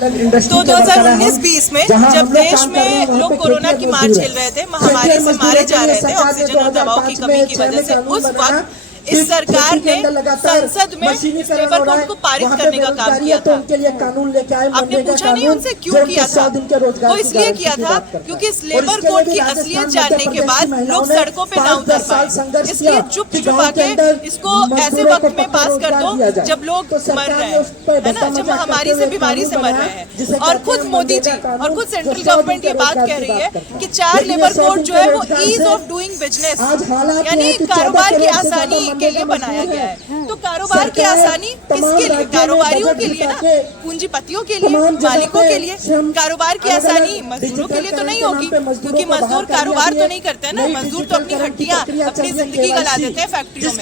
तो 2019-20 में जब देश में लोग कोरोना की मार झेल रहे थे, महामारी से मारे जा रहे थे ऑक्सीजन और दवाओं की कमी की वजह से, उस वक्त इस सरकार ने संसद में लेबर कोड को पारित करने का काम किया था। आपने पूछा नहीं उनसे क्यों किया था? वो इसलिए किया था क्योंकि इस लेबर कोड की असलियत जानने के बाद लोग सड़कों पे ना उतर पाए, इसलिए चुप छुपा के इसको ऐसे वक्त में पास कर दो जब लोग मर रहे हैं, है ना, जब महामारी से बीमारी से मर रहे हैं। और खुद मोदी जी और खुद सेंट्रल गवर्नमेंट ये बात कह रही है कि 4 लेबर कोड जो है वो ईज ऑफ डूइंग बिजनेस यानी कारोबार की आसानी के लिए बनाया गया है। तो कारोबार की आसानी किसके लिए? कारोबारियों के लिए ना, पूंजीपतियों के लिए, मालिकों के लिए। कारोबार की आसानी मजदूरों के लिए तो नहीं होगी, क्योंकि मजदूर कारोबार तो नहीं करते ना, मजदूर तो अपनी हड्डियां, अपनी जिंदगी गला देते हैं फैक्ट्रियों में।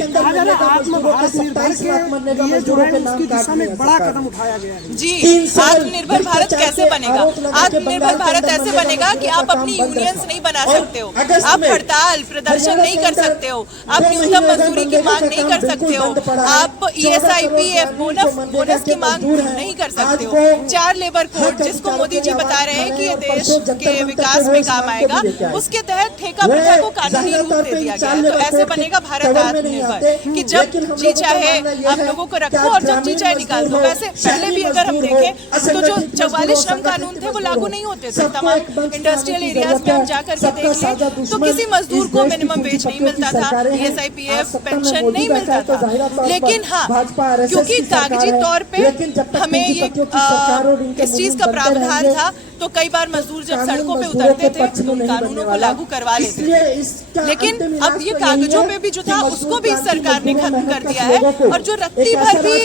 जी, आत्मनिर्भर भारत कैसे बनेगा? आत्मनिर्भर भारत ऐसे बनेगा कि आप अपनी यूनियंस नहीं बना सकते हो, आप हड़ताल प्रदर्शन नहीं कर सकते हो, आप न्यूनतम मजदूरी की मांग नहीं कर सकते हो, आप ESIPF बोनस की मांग नहीं कर सकते हो। 4 लेबर कोड जिसको मोदी जी बता रहे हैं कि ये देश के विकास में काम आएगा, उसके तहत ठेका प्रथा को कानूनी रूप दे दिया गया है। तो ऐसे बनेगा भारत आत्मनिर्भर कि जब जी चाहे आप लोगों को रखो और जब जी चाहे निकाल दो। वैसे पहले भी अगर हम देखें तो जो 44 श्रम कानून थे वो लागू नहीं होते थे। तमाम इंडस्ट्रियल एरियाज में हम जाकर के देख लें तो किसी मजदूर को मिनिमम वेज नहीं मिलता था, ESIPF पेंशन नहीं मिलता था। लेकिन हाँ, क्योंकि कागजी तौर पे हमें ये इस चीज का प्रावधान था, तो कई बार मजदूर जब सड़कों पे उतरते थे तो उन कानूनों को लागू करवा लेते थे। लेकिन अब ये कागजों पे भी जो था उसको भी सरकार ने खत्म कर दिया है। और जो रत्ती भर भी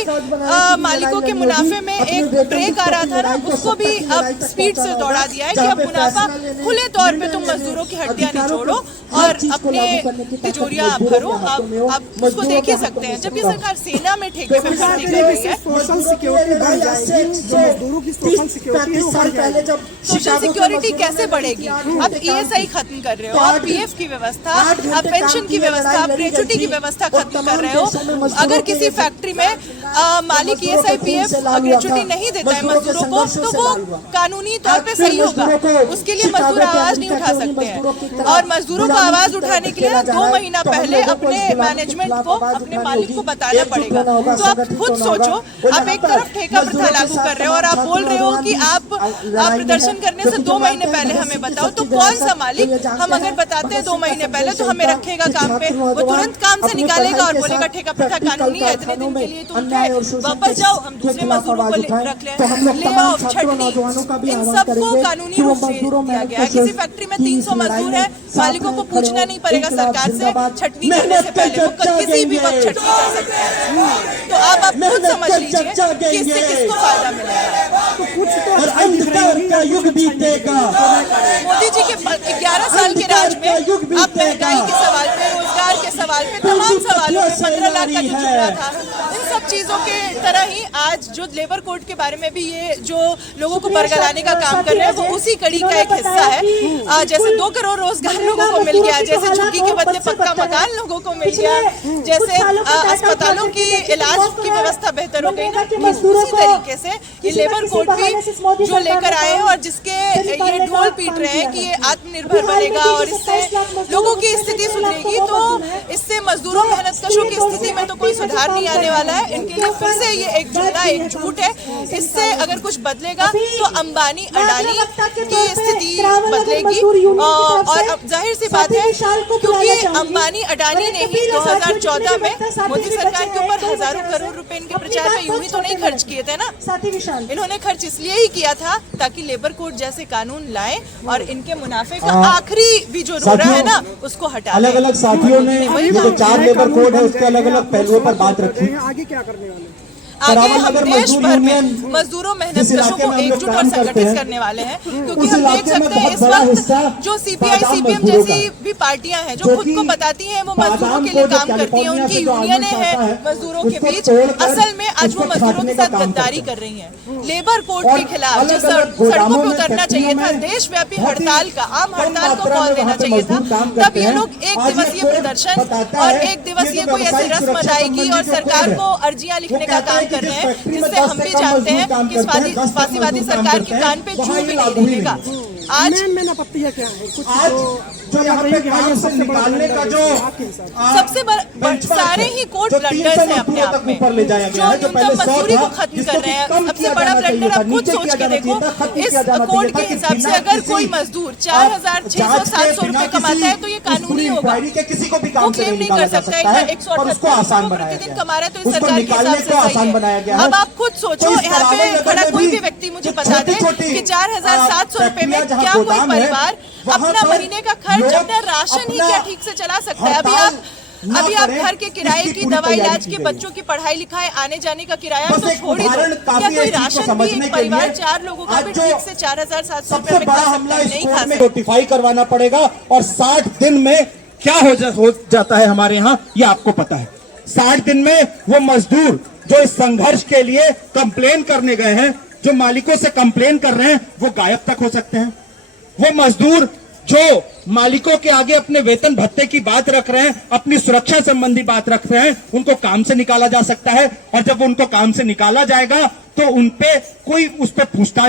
मालिकों के मुनाफे में एक ब्रेक आ रहा था ना, उसको भी अब स्पीड से दौड़ा दिया है कि अब मुनाफा खुले तौर पे तुम मजदूरों की हड्डियां निचोड़ो और अपने तिजोरियां भरो। आप उसको देख ही सकते हैं, जब ये सरकार सेना में ठेके पे भर्ती कर रही है। सोशल सिक्योरिटी कैसे बढ़ेगी? आप ESI खत्म कर रहे हो, आप PF की व्यवस्था, आप पेंशन की व्यवस्था, आप ग्रेच्युटी की व्यवस्था खत्म कर रहे हो। अगर किसी फैक्ट्री में मालिक ESI PF ग्रेच्युटी नहीं देता है मजदूरों को, तो वो कानूनी तौर पे सही होगा, उसके लिए मजदूर आवाज नहीं उठा सकते हैं। और मजदूरों को आवाज उठाने के लिए 2 महीना पहले अपने मैनेजमेंट को, अपने मालिक को बताना पड़ेगा। तो आप खुद सोचो, आप एक तरफ ठेका प्रथा लागू कर रहे हो और आप बोल रहे हो कि आप प्रदर्शन करने से 2 महीने पहले हमें बताओ। तो कौन सा मालिक, हम अगर बताते हैं 2 महीने पहले, तो हमें रखेगा काम पे? वो तुरंत काम से निकालेगा और बोलेगा ठेका प्रथा कानूनी है, इतने दिन के लिए तो उनके वापस जाओ, हम दूसरे मजदूरों को रख लें। ले आओ छटनी, इन सबको कानूनी रूप से दिया गया है। किसी फैक्ट्री में 300 मजदूर है, मालिकों को पूछना नहीं पड़ेगा सरकार से छटनी करने से पहले, वो किसी भी वक्त छटनी कर सकते हैं। तो आप खुद समझ लीजिए कि इससे किसको फायदा मिलेगा। तो कुछ तो युग बीतेगा। मोदी जी के 11 साल के राज में आप महंगाई के सवाल पे, रोजगार के सवाल पे, तमाम सवालों पे 15 लाख का जो चुना था, इन सब चीजों के तरह ही आज जो लेबर कोड के बारे में भी ये जो लोगों को बरगलाने का काम कर रहे हैं, वो उसी कड़ी का एक हिस्सा है। जैसे 2 करोड़ रोजगार लोगों को मिल गया, जैसे झुग्गी के बदले पक्का मकान लोगों को मिल गया, जैसे अस्पतालों की इलाज की व्यवस्था बेहतर हो गई ना, उसी तरीके से ये लेबर कोड भी जो लेकर आए हैं और जिसके ये ढोल पीट रहे हैं कि ये आत्मनिर्भर बनेगा और इससे लोगों की स्थिति सुधरेगी, तो इससे मजदूरों, मेहनतकशों की स्थिति में तो कोई सुधार नहीं आने वाला है। इनके लिए फिर से ये एक जुमला, एक झूठ है। इससे अगर कुछ बदलेगा तो अंबानी अडानी की स्थिति बदलेगी। और जाहिर सी बात है, क्योंकि अंबानी अडानी ने ही 2014 में मोदी सरकार के ऊपर हजारों करोड़ रुपए इनके प्रचार में यूं ही तो नहीं खर्च किए थे ना। इन्होंने खर्च इसलिए ही किया था ताकि लेबर कोड जैसे कानून लाएं और इनके मुनाफे का आखिरी भी जो रोड़ा है ना उसको हटा। अलग अलग साथियों ने ये जो 4 लेबर कोड है उसके अलग अलग पहलुओं पर बात रखी। आगे क्या करने वाले? आगे हम देश भर में मजदूरों, मेहनतकशों को एकजुट और संगठित करने वाले हैं, क्योंकि हम देख सकते हैं इस वक्त जो CPI CPM जैसी भी पार्टियां हैं जो खुद को बताती हैं वो मजदूरों के लिए काम करती हैं, उनकी यूनियनें हैं मजदूरों के बीच, असल में आज वो मजदूरों के साथ गद्दारी कर रही हैं। लेबर कोड के खिलाफ जो सड़कों पे उतरना चाहिए था, देशव्यापी हड़ताल का, आम हड़ताल को कॉल देना चाहिए था, तब ये लोग 1 दिवसीय प्रदर्शन और 1 दिवसीय कोई ऐसी रस्म अदायगी और सरकार को अर्जियां लिखने का काम कर रहे हैं, जिससे हम भी जानते हैं कि फासीवादी सरकार के कान पे जू भी नहीं रहेगा। आज मेन आपत्तियां क्या है? कुछ आज जो यहाँ पे काम से निकालने का जो सबसे बड़ा सारे ही कोर्ट ब्लंडर्स हैं अपने आप में, ऊपर ले जाया गया है, जो पहले 100 मजदूरी को था, खत्म कर रहे हैं। सबसे बड़ा ब्लंडर आप खुद सोच के देखो, इस कोड के हिसाब से अगर कोई मजदूर 4,600-700 रुपए कमाता है तो ये कानूनी होगा, किसी को भी वो काम से क्लेम नहीं निकाला कर जा सकता सकता है। है और उसको आसान बनाया प्रतिदिन गया कमा रहा है तो इस उसको सरकार के हिसाब निकालने से को सही आसान बनाया है। गया है। अब आप खुद सोचो, यहाँ पे खड़ा कोई भी व्यक्ति मुझे बता दे कि 4,700 रुपए में क्या कोई परिवार अपना महीने का खर्च, अपना राशन ही क्या ठीक से चला सकता है? अभी आप घर के किराए की, दवाई इलाज के, बच्चों की पढ़ाई लिखाई, आने जाने का किराया तो छोड़ ही दो, क्या कोई राशन भी एक परिवार 4 लोगों का भी ठीक से 4,700 रुपए में खा सकता है? नहीं खा सकता। नोटिफाई करवाना पड़ेगा और 60 दिन में क्या हो जाता है हमारे यहाँ, ये आपको पता है। 60 दिन में वो मजदूर जो इस संघर्ष के लिए कंप्लेन करने गए हैं, जो मालिकों से कंप्लेन कर रहे हैं, वो गायब तक हो सकते हैं। वो मजदूर जो मालिकों के आगे अपने वेतन भत्ते की बात रख रहे हैं, अपनी सुरक्षा संबंधी बात रख रहे हैं, उनको काम से निकाला जा सकता है। और जब उनको काम से निकाला जाएगा तो उनपे कोई उस पर पूछताछ